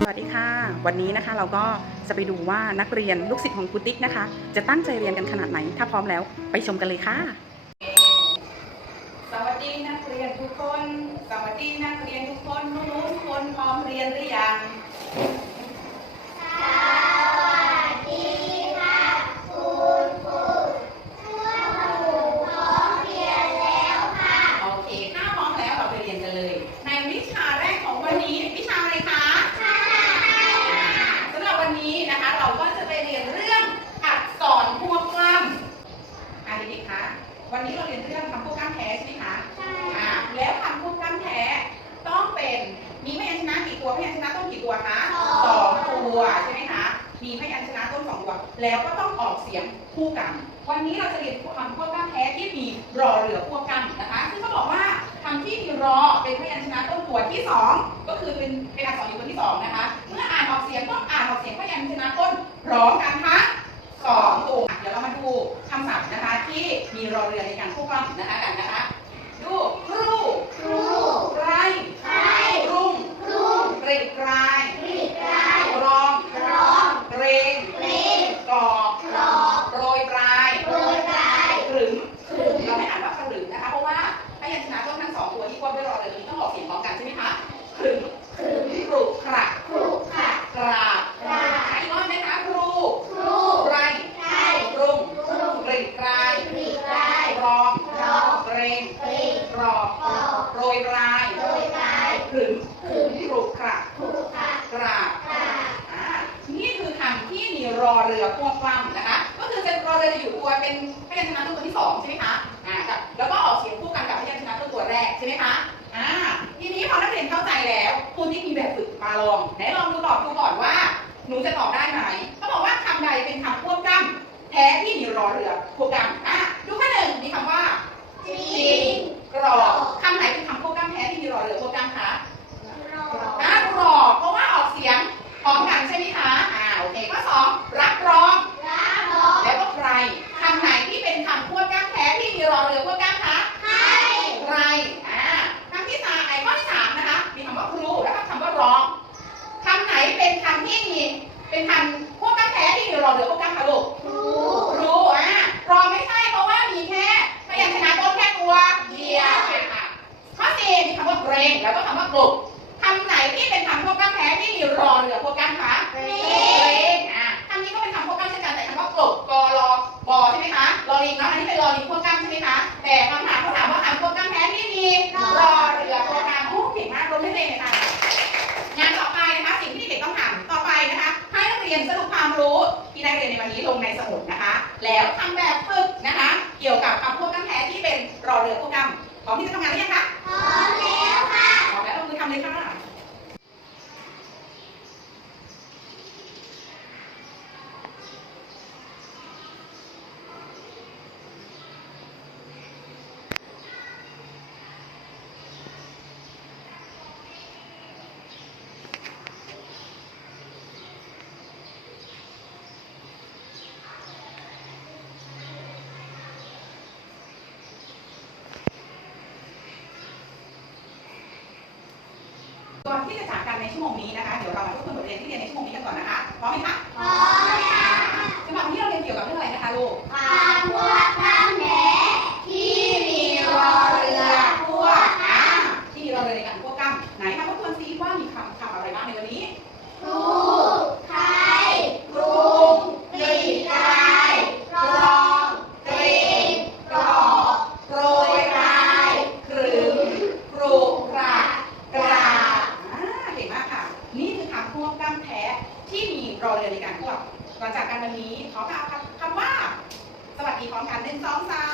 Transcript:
สวัสดีค่ะ วันนี้นะคะเราก็จะไปดูว่านักเรียนลูกศิษย์ของครูติ๊กนะคะ จะตั้งใจเรียนกันขนาดไหน ถ้าพร้อมแล้วไปชมกันเลยค่ะ สวัสดีนักเรียนทุกคน สวัสดีนักเรียนทุกคนหนูๆทุกคนพร้อมเรียนหรือยัง ใช่ไหมคะอะแล้วคำพวกกล้ำแท้ต้องเป็นมีพยัญชนะกี่ตัวพยัญชนะต้นกี่ตัวคะสองตัวใช่ไหมคะมีพยัญชนะต้นสองตัวแล้วก็ต้องออกเสียงคู่กัน วันนี้เราจะเรียนคำพวกกล้ำแท้ที่มีรอเรือพวกกล้ำนะคะ ซึ่งเขาบอกว่าคำที่มีรอเป็นพยัญชนะต้นตัวที่สองก็คือเป็นเป็นอักษรอยู่ตัวที่สองนะคะ เมื่ออ่านออกเสียงต้องอ่านออกเสียงพยัญชนะต้นพร้อมกันทั้งสองตัวเดี๋ยวเรามาดูคำศัพท์นะคะที่มีรอเรือในการควบกล้ำนะคะกันนะคะ ดูครูครูไรไรรุ่งรุ่งเกรดรายรองรองเกรงกรอบกรอบโรยปลายขรึมเราไม่อ่านว่าขรึมนะคะ เพราะว่าพยัญชนะต้นทั้งสองตัวที่ควบด้วยรอเรือตัวนี้ต้องออกเสียงพร้อมกันใช่ไหมคะขรึมกรุขระกราบอีกรอบไหมคะครูไรรุ่งเกรดรายรองเก รงกรอบโรยปลายขรึมกรุขระกราบอ่านี่คือคำที่มีรอเรือควบกล้ำนะคะ ก็คือจะรอเรือจะอยู่ตัวเป็นพยัญชนะตัวที่สองใช่ไหมคะอ่าแล้วก็ออกเสียงคู่กันกับพยัญชนะตัวแรกใช่ไหมคะอ่าทีนี้พอนักเรียนเข้าใจแล้วครูที่มีแบบฝึกมาลองไหนลองดูตอบดูก่อนว่าหนูจะตอบได้ไหมเขาบอกว่าคำใดเป็นคำควบกล้ำแท้ที่มีรอเรือควบกล้ำอะดูข้อหนึ่งมีคำว่า จริงกรอบคำไหนเป็นคำโควบกล้ำแท้ที่มีรอเรือโควบกล้ำคะ ในวันนี้ลงในสมุดนะคะ แล้วทำแบบฝึกนะคะ เกี่ยวกับคำพูดกำแท้ที่เป็นรอเรือพวกกำพร้อมที่จะทำงานหรือยังคะพร้อมแล้วค่ะพร้อมแล้วลงมือทำเลยค่ะ กากกันในชั่วโมงนี้นะคะ เดี๋ยวเรามาทบทวนบทเรียนที่เรียนในชั่วโมงนี้กันก่อนนะคะ พร้อมไหมคะ พร้อมค่ะจังหวะนี้เราเรียนเกี่ยวกับเรื่องอะไรนะคะลูก รอเรือพวกอ่าที่มีรอเรือในการพวกกำไหนคะทบทวนซิว่ามีคำคำอะไรบ้างในวันนี้ กรุงกรีดกรายกรองเกรงกรอบโรยรายกรึมกรุกระกราบอ่าเก่งมากค่ะ นี่คือคำควบกล้ำแท้ที่มี รอเรือในการควบหลังจากการวันนี้ขอกล่าวคำว่า สวัสดีพร้อมกันหนึ่งสองสาม